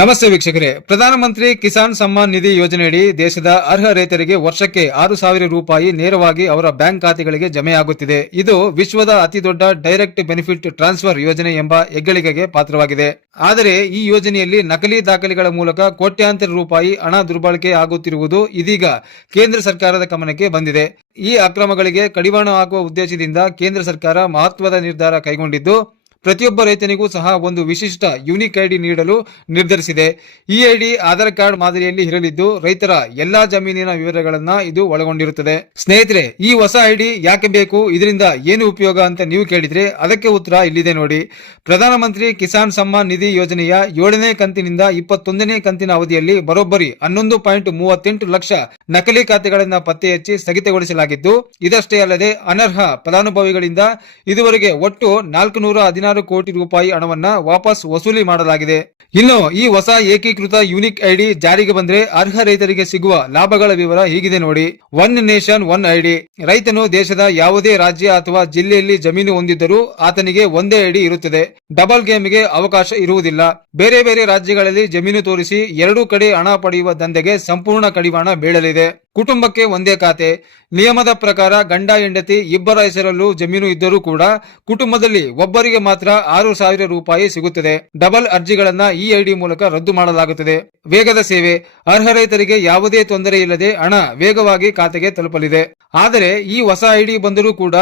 ನಮಸ್ತೆ ವೀಕ್ಷಕರೇ, ಪ್ರಧಾನಮಂತ್ರಿ ಕಿಸಾನ್ ಸಮ್ಮಾನ್ ನಿಧಿ ಯೋಜನೆಯಡಿ ದೇಶದ ಅರ್ಹ ರೈತರಿಗೆ ವರ್ಷಕ್ಕೆ 6,000 ರೂಪಾಯಿ ನೇರವಾಗಿ ಅವರ ಬ್ಯಾಂಕ್ ಖಾತೆಗಳಿಗೆ ಜಮೆಯಾಗುತ್ತಿದೆ. ಇದು ವಿಶ್ವದ ಅತಿದೊಡ್ಡ ಡೈರೆಕ್ಟ್ ಬೆನಿಫಿಟ್ ಟ್ರಾನ್ಸ್ಫರ್ ಯೋಜನೆ ಎಂಬ ಹೆಗ್ಗಳಿಕೆಗೆ ಪಾತ್ರವಾಗಿದೆ. ಆದರೆ ಈ ಯೋಜನೆಯಲ್ಲಿ ನಕಲಿ ದಾಖಲೆಗಳ ಮೂಲಕ ಕೋಟ್ಯಾಂತರ ರೂಪಾಯಿ ಹಣ ದುರ್ಬಳಕೆ ಆಗುತ್ತಿರುವುದು ಇದೀಗ ಕೇಂದ್ರ ಸರ್ಕಾರದ ಗಮನಕ್ಕೆ ಬಂದಿದೆ. ಈ ಅಕ್ರಮಗಳಿಗೆ ಕಡಿವಾಣ ಹಾಕುವ ಉದ್ದೇಶದಿಂದ ಕೇಂದ್ರ ಸರ್ಕಾರ ಮಹತ್ವದ ನಿರ್ಧಾರ ಕೈಗೊಂಡಿದ್ದು, ಪ್ರತಿಯೊಬ್ಬ ರೈತನಿಗೂ ಸಹ ಒಂದು ವಿಶಿಷ್ಟ ಯೂನಿಕ್ ಐಡಿ ನೀಡಲು ನಿರ್ಧರಿಸಿದೆ. ಈ ಐಡಿ ಆಧಾರ್ ಕಾರ್ಡ್ ಮಾದರಿಯಲ್ಲಿ ಇರಲಿದ್ದು, ರೈತರ ಎಲ್ಲಾ ಜಮೀನಿನ ವಿವರಗಳನ್ನ ಇದು ಒಳಗೊಂಡಿರುತ್ತದೆ. ಸ್ನೇಹಿತರೆ, ಈ ಹೊಸ ಐಡಿ ಯಾಕೆ ಬೇಕು, ಇದರಿಂದ ಏನು ಉಪಯೋಗ ಅಂತ ನೀವು ಕೇಳಿದ್ರೆ ಅದಕ್ಕೆ ಉತ್ತರ ಇಲ್ಲಿದೆ ನೋಡಿ. ಪ್ರಧಾನಮಂತ್ರಿ ಕಿಸಾನ್ ಸಮ್ಮಾನ್ ನಿಧಿ ಯೋಜನೆಯ 7ನೇ ಕಂತಿನಿಂದ 21ನೇ ಕಂತಿನ ಅವಧಿಯಲ್ಲಿ ಬರೋಬ್ಬರಿ 11.38 ಲಕ್ಷ ನಕಲಿ ಖಾತೆಗಳನ್ನು ಪತ್ತೆ ಹಚ್ಚಿ ಸ್ಥಗಿತಗೊಳಿಸಲಾಗಿದ್ದು, ಇದಷ್ಟೇ ಅಲ್ಲದೆ ಅನರ್ಹ ಫಲಾನುಭವಿಗಳಿಂದ ಇದುವರೆಗೆ ಒಟ್ಟು 416 ಕೋಟಿ ರೂಪಾಯಿ ಹಣವನ್ನ ವಾಪಸ್ ವಸೂಲಿ ಮಾಡಲಾಗಿದೆ. ಇನ್ನು ಈ ಹೊಸ ಏಕೀಕೃತ ಯೂನಿಕ್ ಐಡಿ ಜಾರಿಗೆ ಬಂದ್ರೆ ಅರ್ಹ ರೈತರಿಗೆ ಸಿಗುವ ಲಾಭಗಳ ವಿವರ ಹೀಗಿದೆ ನೋಡಿ. One nation one ID. ರೈತನು ದೇಶದ ಯಾವುದೇ ರಾಜ್ಯ ಅಥವಾ ಜಿಲ್ಲೆಯಲ್ಲಿ ಜಮೀನು ಹೊಂದಿದ್ದರೂ ಆತನಿಗೆ ಒಂದೇ ಐಡಿ ಇರುತ್ತದೆ. ಡಬಲ್ ಗೇಮ್ಗೆ ಅವಕಾಶ ಇರುವುದಿಲ್ಲ. ಬೇರೆ ಬೇರೆ ರಾಜ್ಯಗಳಲ್ಲಿ ಜಮೀನು ತೋರಿಸಿ ಎರಡೂ ಕಡೆ ಹಣ ಪಡೆಯುವ ದಂಧೆಗೆ ಸಂಪೂರ್ಣ ಕಡಿವಾಣ ಬೀಳಲಿದೆ. ಕುಟುಂಬಕ್ಕೆ ಒಂದೇ ಖಾತೆ. ನಿಯಮದ ಪ್ರಕಾರ ಗಂಡ ಹೆಂಡತಿ ಇಬ್ಬರ ಹೆಸರಲ್ಲೂ ಜಮೀನು ಇದ್ದರೂ ಕೂಡ ಕುಟುಂಬದಲ್ಲಿ ಒಬ್ಬರಿಗೆ ಮಾತ್ರ 6,000 ರೂಪಾಯಿ ಸಿಗುತ್ತದೆ. ಡಬಲ್ ಅರ್ಜಿಗಳನ್ನ ಈ ಐಡಿ ಮೂಲಕ ರದ್ದು ಮಾಡಲಾಗುತ್ತದೆ. ವೇಗದ ಸೇವೆ. ಅರ್ಹ ರೈತರಿಗೆ ಯಾವುದೇ ತೊಂದರೆ ಇಲ್ಲದೆ ಹಣ ವೇಗವಾಗಿ ಖಾತೆಗೆ ತಲುಪಲಿದೆ. ಆದರೆ ಈ ಹೊಸ ಐಡಿ ಬಂದರೂ ಕೂಡ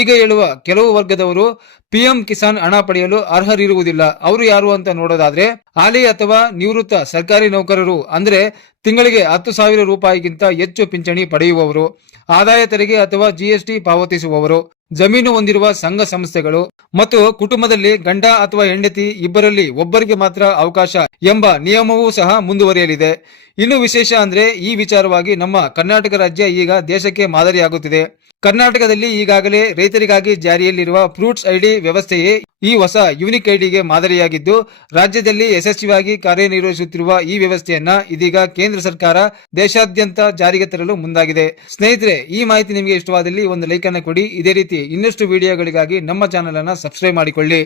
ಈಗ ಹೇಳುವ ಕೆಲವು ವರ್ಗದವರು ಪಿಎಂ ಕಿಸಾನ್ ಹಣ ಪಡೆಯಲು ಅರ್ಹರಿರುವುದಿಲ್ಲ. ಅವರು ಯಾರು ಅಂತ ನೋಡೋದಾದ್ರೆ, ಹಾಲಿ ಅಥವಾ ನಿವೃತ್ತ ಸರ್ಕಾರಿ ನೌಕರರು, ಅಂದ್ರೆ ತಿಂಗಳಿಗೆ 10,000 ರೂಪಾಯಿಗಿಂತ ಹೆಚ್ಚು ಪಿಂಚಣಿ ಪಡೆಯುವವರು, ಆದಾಯ ತೆರಿಗೆ ಅಥವಾ ಜಿಎಸ್ಟಿ ಪಾವತಿಸುವವರು, ಜಮೀನು ಹೊಂದಿರುವ ಸಂಘ ಸಂಸ್ಥೆಗಳು ಮತ್ತು ಕುಟುಂಬದಲ್ಲಿ ಗಂಡ ಅಥವಾ ಹೆಂಡತಿ ಇಬ್ಬರಲ್ಲಿ ಒಬ್ಬರಿಗೆ ಮಾತ್ರ ಅವಕಾಶ ಎಂಬ ನಿಯಮವೂ ಸಹ ಮುಂದುವರಿಯಲಿದೆ. ಇನ್ನು ವಿಶೇಷ ಅಂದ್ರೆ ಈ ವಿಚಾರವಾಗಿ ನಮ್ಮ ಕರ್ನಾಟಕ ರಾಜ್ಯ ಈಗ ದೇಶಕ್ಕೆ ಮಾದರಿಯಾಗುತ್ತಿದೆ. ಕರ್ನಾಟಕದಲ್ಲಿ ಈಗಾಗಲೇ ರೈತರಿಗಾಗಿ ಜಾರಿಯಲ್ಲಿರುವ ಫ್ರೂಟ್ಸ್ ಐಡಿ ವ್ಯವಸ್ಥೆಯೇ ಈ ಹೊಸ ಯೂನಿಕ್ ಐಡಿಗೆ ಮಾದರಿಯಾಗಿದ್ದು, ರಾಜ್ಯದಲ್ಲಿ ಯಶಸ್ವಿಯಾಗಿ ಕಾರ್ಯನಿರ್ವಹಿಸುತ್ತಿರುವ ಈ ವ್ಯವಸ್ಥೆಯನ್ನ ಇದೀಗ ಕೇಂದ್ರ ಸರ್ಕಾರ ದೇಶಾದ್ಯಂತ ಜಾರಿಗೆ ತರಲು ಮುಂದಾಗಿದೆ. ಸ್ನೇಹಿತರೆ, ಈ ಮಾಹಿತಿ ನಿಮಗೆ ಇಷ್ಟವಾದಲ್ಲಿ ಒಂದು ಲೈಕ್ ಅನ್ನು ಕೊಡಿ. ಇದೇ ರೀತಿ ಇನ್ನಷ್ಟು ವಿಡಿಯೋಗಳಿಗಾಗಿ ನಮ್ಮ ಚಾನೆಲ್ ಅನ್ನು ಸಬ್ಸ್ಕ್ರೈಬ್ ಮಾಡಿಕೊಳ್ಳಿ.